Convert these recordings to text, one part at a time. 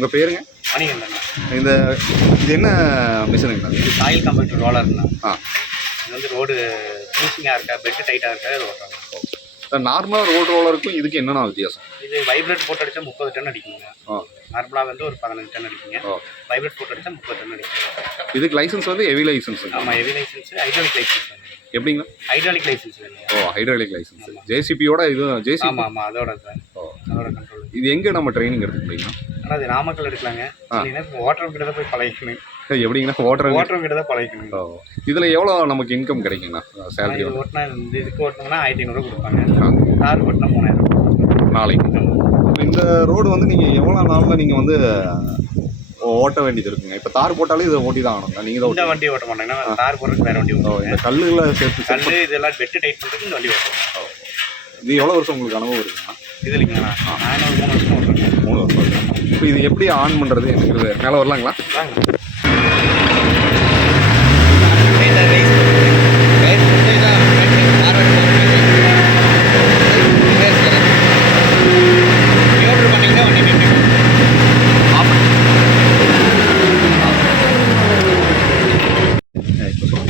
உங்கள் பேருங்க? மணிகண்டண்ணா. இது என்ன மிஷினுங்கண்ணா? இது சாயில் கம்பேக்டர் ரோலர்ண்ணா. இது வந்து ரோடு ஃபினிஷிங்காக இருக்கா, பெட்டு டைட்டாக இருக்கா, இது ஓட்டுறாங்க. நார்மலாக ரோடு ரோலருக்கும் இதுக்கு என்னென்ன வித்தியாசம்? இது வைப்ரேட் போட்டு அடித்தா 30 டன் அடிக்குங்க. நார்மலாக வந்து ஒரு 15 டன் அடிக்குங்க. வைப்ரேட் போட்டு அடித்தா 30 டன் அடிக்குங்க. இதுக்கு லைசன்ஸ் வந்து ஹெவி லைசன்ஸ்? ஆமாம், ஹெவி லைசன்ஸ், ஹைட்ராலிக் லைசன்ஸ். எப்படிங்களா? ஹைட்ராலிக் லைசன்ஸ் வேணும். Hydraulic licence. ஜேசிபியோட இது ஜேசிபி? ஆமாம், அதோட சார். அதோட கண்ட்ரோல். இது எங்கே நம்ம ட்ரைனிங் எடுக்க முடியுங்களா? ஆனால் அது நாமக்கல் எடுக்கலாங்க. ஓட்டர் கிட்ட தான் போய் பழகிக்கணும். எப்படிங்கண்ணா? ஓட்டர் கிட்ட தான் பழகிக்கணும். இதில் எவ்வளோ நமக்கு இன்கம் கிடைக்குங்கண்ணா? சேலரி ஓட்டினா இதுக்கு ஓட்டினோம்னா 1500 கொடுப்பாங்க. கார் ஓட்டினா 3000 நாளைக்கு. இந்த ரோடு வந்து நீங்கள் எவ்வளோ நாளில் நீங்கள் வந்து ஓட்ட வேண்டியது இருக்குங்க? இப்போ தார் போட்டாலே இதை ஓட்டி தான் ஆகணுங்க. நீங்கள் தான் இந்த வண்டி ஓட்ட மாட்டேங்கன்னா தார் போடுறதுக்கு வேறு வண்டி ஓட்டுவோம். இந்த கல்லுகளை சேர்த்து கல் இதெல்லாம் பெட்டு டைட் பண்ணுறதுக்கு இந்த வண்டி ஓட்டுவோம். இது எவ்வளோ வருஷம் உங்களுக்கு அனுபவம் இருக்குங்கண்ணா? இது இல்லைங்கண்ணா, நான் ஒரு 3 வருஷம் ஓட்டுறேன். 3 வருஷம். இப்போ இது எப்படி ஆன் பண்ணுறது எனக்கு மேலே வரலாங்களா?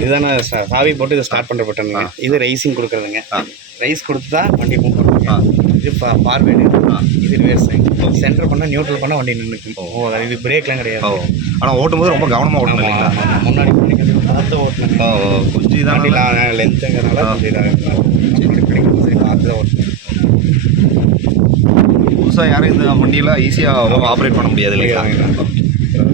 இதுதானே சாவி போட்டு இதை ஸ்டார்ட் பண்ணுற பட்டனுங்க. இது ரைசிங் கொடுக்குறதுங்க. ரைஸ் கொடுத்து தான் வண்டி மூவ் பண்ணுங்க. இது ஃபார்வேர்டு, இது ரிவர்ஸ். சென்டர் பண்ணால் நியூட்ரல் பண்ணால் வண்டி நின்றுக்கும். இது பிரேக்லாம் கிடையாது. ஆனால் ஓட்டும்போது ரொம்ப கவனமாக ஓட்டணும் இல்லைங்களா? முன்னாடி பார்த்து ஓட்டணும். கொஞ்சம் இதான் லென்த்துங்கிறனால சரி பார்த்து தான் ஓட்டணும். புதுசாக யாரும் இந்த வண்டியில் ஈஸியாக ஆப்ரேட் பண்ண முடியாது இல்லைங்களா?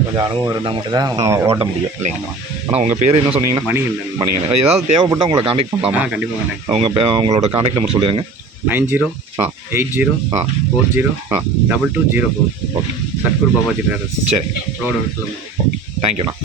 கொஞ்சம் அனுபவம் இருந்தால் மட்டும் தான் ஓட்ட முடியும் இல்லைங்களா? ஆனால் உங்கள் பேர் என்ன சொன்னீங்கன்னா? மணிகண்டன். மணிகண்டன். ஏதாவது தேவைப்பட்டால் உங்களை காண்டாக்ட் பண்ணலாமா? கண்டிப்பாக காண்டாக்ட். உங்களோட காண்டாக்ட் நம்பர் சொல்லிடுங்க. 90 80 40 2204. ஓகே. சத்குரு பாபாஜி டிராவல்ஸ். சரி, ரோடு. ஓகே. தேங்க்யூண்ணா.